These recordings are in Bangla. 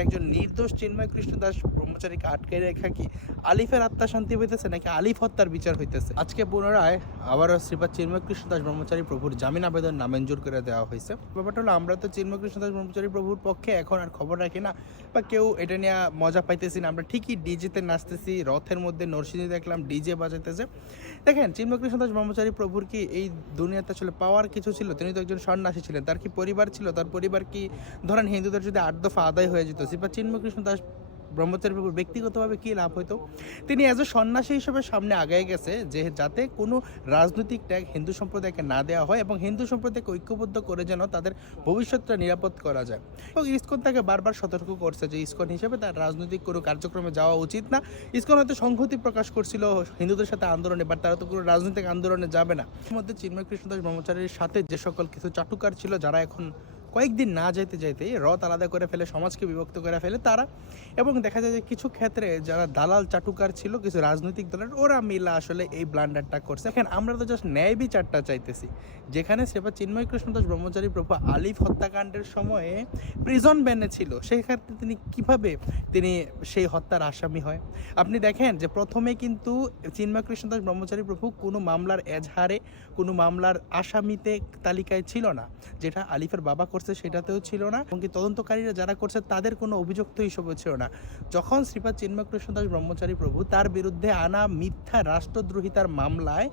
একজন নির্দোষ চিন্ময় কৃষ্ণ দাস ব্রহ্মচারীকে আটকে রেখা কি আলিফের আত্মা শান্তি হইতেছে নাকি আলিফ হত্যার বিচার হইতেছে? আজকে পুনরায় আবারও শ্রীপাদ চিন্ময় কৃষ্ণ দাস ব্রহ্মচারী প্রভুর জামিন আবেদন নামঞ্জুর করে দেওয়া হয়েছে। ব্যাপারটা হলো, আমরা তো চিন্ময় কৃষ্ণ দাস ব্রহ্মচারী প্রভুর পক্ষে এখন আর খবর রাখি না বা কেউ এটা নিয়ে মজা পাইতেছি না। আমরা ঠিকই ডিজেতে নাচতেছি, রথের মধ্যে নরসিংদী দেখলাম ডিজে বাজাইতেছে। দেখেন, চিন্ময় কৃষ্ণ দাস ব্রহ্মচারী প্রভুর কি এই দুনিয়াতে আসলে পাওয়ার কিছু ছিল? তিনি তো একজন সন্ন্যাসী ছিলেন। তার কি পরিবার ছিল? তার পরিবার কি ধরেন হিন্দুদের যদি 8 দফা আদায় হয়ে যেত, শ্রীপাদ চিন্ময় কৃষ্ণ দাস ব্রহ্মচারী প্রভুর ব্যক্তিগতভাবে কী লাভ হইতো? তিনি এজ এ সন্ন্যাসী হিসেবে সামনে আগায় গেছে যে যাতে কোনো রাজনৈতিক ট্যাগ হিন্দু সম্প্রদায়কে না দেওয়া হয় এবং হিন্দু সম্প্রদায়কে ঐক্যবদ্ধ করে যেন তাদের ভবিষ্যৎটা নিরাপদ করা যায়। এবং ইসকন তাকে বারবার সতর্ক করছে যে ইসকন হিসেবে তার রাজনৈতিক কোনো কার্যক্রমে যাওয়া উচিত না। ইসকন হয়তো সংহতি প্রকাশ করছিল হিন্দুদের সাথে আন্দোলনে, বাট তারা তো কোনো রাজনৈতিক আন্দোলনে যাবে না। এর মধ্যে চিন্ময় কৃষ্ণ দাস ব্রহ্মচারীর সাথে যে সকল কিছু চাটুকার ছিল, যারা এখন কয়েকদিন না যেতে যেতে রথ আলাদা করে ফেলে, সমাজকে বিভক্ত করে ফেলে তারা, এবং দেখা যায় যে কিছু ক্ষেত্রে যারা দালাল চাটুকার ছিল, কিছু রাজনৈতিক দলের, ওরা মিলা আসলে এই ব্লান্ডারটা করছে। এখন আমরা তো জাস্ট ন্যায় বিচারটা চাইতেছি, যেখানে শ্রীপাদ চিন্ময় কৃষ্ণ দাস ব্রহ্মচারী প্রভু আলিফ হত্যাকাণ্ডের সময়ে প্রিজন ব্যানে ছিল, সেই ক্ষেত্রে তিনি কিভাবে সেই হত্যার আসামি হয়? আপনি দেখেন যে প্রথমে কিন্তু চিন্ময় কৃষ্ণ দাস ব্রহ্মচারী প্রভু কোনো মামলার এজাহারে, কোনো মামলার আসামিতে তালিকায় ছিল না। যেটা আলিফের বাবা করছে সেটাতেও ছিল না, এবং তদন্তকারীরা যারা করছে তাদের কোনো অভিযুক্ত হিসেবে ছিল না। যখন শ্রীপাদ চিন্ময় কৃষ্ণ দাস ব্রহ্মচারী প্রভু তার বিরুদ্ধে আনা মিথ্যা রাষ্ট্রদ্রোহিতার মামলায়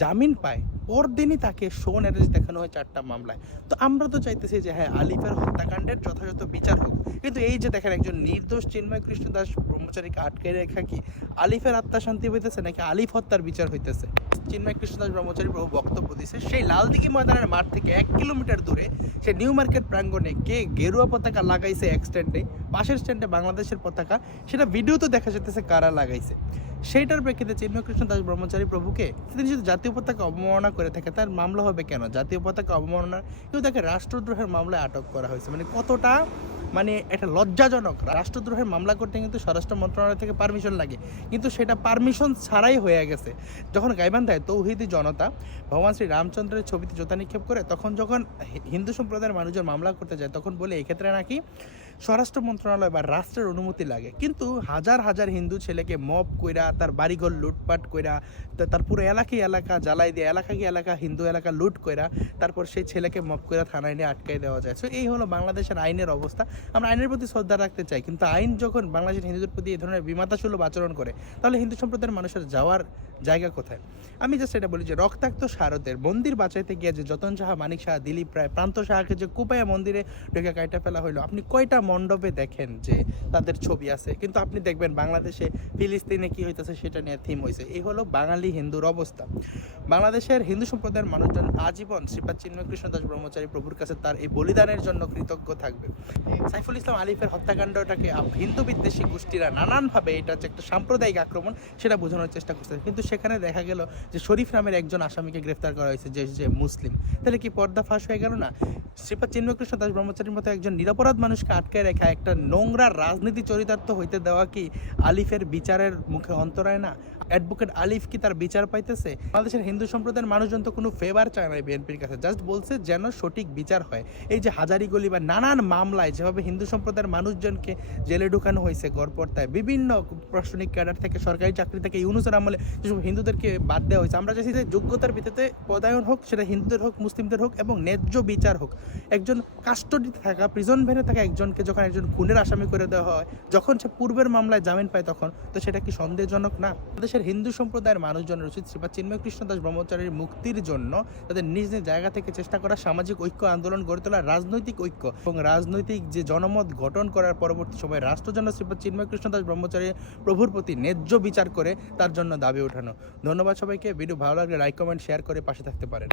জামিন পায়, পরদিনই তাকে শোন অ্যারেস্ট দেখানো হয় 4টা মামলায়। তো আমরা তো চাইতেছি যে হ্যাঁ, আলিফের হত্যাকাণ্ডের যথাযথ বিচার হোক, কিন্তু এই যে দেখেন একজন নির্দোষ চিন্ময় কৃষ্ণ দাস ব্রহ্মচারীকে আটকে রেখা কি আলিফের আত্মা শান্তি হইতেছে নাকি আলিফ হত্যার বিচার হইতেছে? চিন্ময় কৃষ্ণ দাস ব্রহ্মচারী প্রভু বক্তব্য দিয়েছে সেই লালদিঘি ময়দানের মাঠ থেকে 1 কিলোমিটার দূরে সে নিউ মার্কেট প্রাঙ্গণে কে গেরুয়া পতাকা লাগাইছে এক স্ট্যান্ডে, পাশের স্ট্যান্ডে বাংলাদেশের পতাকা, সেটা ভিডিও তো দেখা যেতেছে কারা লাগাইছে। সেইটার প্রেক্ষিতে চিন্ময় কৃষ্ণ দাস ব্রহ্মচারী প্রভুকে, তিনি যদি জাতীয় পতাকা অবমাননা করে থাকে তার মামলা হবে কেন? জাতীয় পতাকা অবমাননা, কিন্তু তাকে রাষ্ট্রদ্রোহের মামলায় আটক করা হয়েছে। কতটা এটা লজ্জাজনক। রাষ্ট্রদ্রোহের মামলা করতে কিন্তু স্বরাষ্ট্র মন্ত্রণালয় থেকে পারমিশন লাগে, কিন্তু সেটা পারমিশন ছাড়াই হয়ে গেছে। যখন গাইবান্ধায় তৌহিদি জনতা ভগবান শ্রী রামচন্দ্রের ছবিতে জোতা নিক্ষেপ করে, তখন যখন হিন্দু সম্প্রদায়ের মানুষজন মামলা করতে যায়, তখন বলে এক্ষেত্রে নাকি স্বরাষ্ট্র মন্ত্রণালয় বা রাষ্ট্রের অনুমতি লাগে। কিন্তু হাজার হাজার হিন্দু ছেলেকে মব কইরা, তার বাড়িঘর লুটপাট কইরা, তার পুরো এলাকা জ্বালাই দিয়ে, এলাকা হিন্দু এলাকা লুট কইরা, তারপর সেই ছেলেকে মব কইরা থানায় নিয়ে আটকাই দেওয়া যায়। সো এই হলো বাংলাদেশের আইনের অবস্থা। আমরা আইনের প্রতি শ্রদ্ধা রাখতে চাই, কিন্তু আইন যখন বাংলাদেশের হিন্দুদের প্রতি এই ধরনের বিমাতাসুলভ আচরণ করে, তাহলে হিন্দু সম্প্রদায়ের মানুষের যাওয়ার জায়গা কোথায়? আমি জাস্ট এটা বলি যে রক্তাক্ত শারদের মন্দির বাঁচাইতে গিয়ে যে যতন সাহা, মানিক সাহা, দিলীপ রায়, প্রান্ত সাহাকে যে কুপায়া মন্দিরে ঢুকে কাইটা ফেলা হইলো, আপনি কয়টা মণ্ডপে দেখেন যে তাদের ছবি আছে? কিন্তু আপনি দেখবেন বাংলাদেশে ফিলিস্তিনে কি হইতেছে সেটা নিয়ে থিম হয়েছে। এই হলো বাঙালি হিন্দুর অবস্থা। বাংলাদেশের হিন্দু সম্প্রদায়ের মানুষজন আজীবন শ্রীপাদ চিন্ময় কৃষ্ণ দাস ব্রহ্মচারী প্রভুর কাছে তার এই বলিদানের জন্য কৃতজ্ঞ থাকবে। সাইফুল ইসলাম আলিফের হত্যাকাণ্ডটাকে হিন্দু বিদ্বেষী গোষ্ঠীরা নানানভাবে এটা যে একটা সাম্প্রদায়িক আক্রমণ সেটা বোঝানোর চেষ্টা করছে, কিন্তু সেখানে দেখা গেল যে শরীফ নামের একজন আসামিকে গ্রেফতার করা হয়েছে যে মুসলিম। তাহলে কি পর্দা ফাঁস হয়ে গেল না? শ্রীপাদ চিন্ময় কৃষ্ণ দাস ব্রহ্মচারীর মতো একজন নিরপরাধ মানুষকে আটকে রেখা একটা নোংরা রাজনীতি চরিতার্থ হইতে দেওয়া কি আলিফের বিচারের মুখে অন্তরায় না? অ্যাডভোকেট আলিফ কি তার বিচার পাইতেছে? বাংলাদেশের হিন্দু সম্প্রদায়ের মানুষজন তো কোনো ফেভার চায় না বিএনপির কাছে, জাস্ট বলছে যেন সঠিক বিচার হয়। এই যে হাজারিগলি বা নানান মামলায় যেভাবে হিন্দু সম্প্রদায়ের মানুষজনকে জেলে ঢুকানো হয়েছে গড়পড়তায়, বিভিন্ন প্রশাসনিক ক্যাডার থেকে, সরকারি চাকরি থেকে, ইউনূসের আমলে যেসব হিন্দুদেরকে বাদ দেওয়া হয়েছে, আমরা চাইছি যে যোগ্যতার ভিত্তিতে পদায়ন হোক, সেটা হিন্দুদের হোক, মুসলিমদের হোক, এবং ন্যায্য বিচার হোক। একজন কাস্টডিতে থাকা, প্রিজন ভ্যানে থাকা একজনকে যখন একজন খুনের আসামি করে দেওয়া হয়, যখন সে পূর্বের মামলায় জামিন পায়, তখন তো সেটা কি সন্দেহজনক না? দেশের হিন্দু সম্প্রদায়ের মানুষজনের উচিত শ্রীপাদ চিন্ময় কৃষ্ণ দাস ব্রহ্মচারীর মুক্তির জন্য তাদের নিজ নিজ জায়গা থেকে চেষ্টা করা, সামাজিক ঐক্য আন্দোলন গড়ে তোলা, রাজনৈতিক ঐক্য এবং রাজনৈতিক যে জনমত গঠন করার পরবর্তী সময় রাষ্ট্র জন্য শ্রীপাদ চিন্ময় কৃষ্ণ দাস ব্রহ্মচারী প্রভুর প্রতি ন্যায্য বিচার করে তার জন্য দাবি ওঠানো। ধন্যবাদ সবাইকে। ভিডিও ভালো লাগলে লাইক, কমেন্ট, শেয়ার করে পাশে থাকতে পারেন।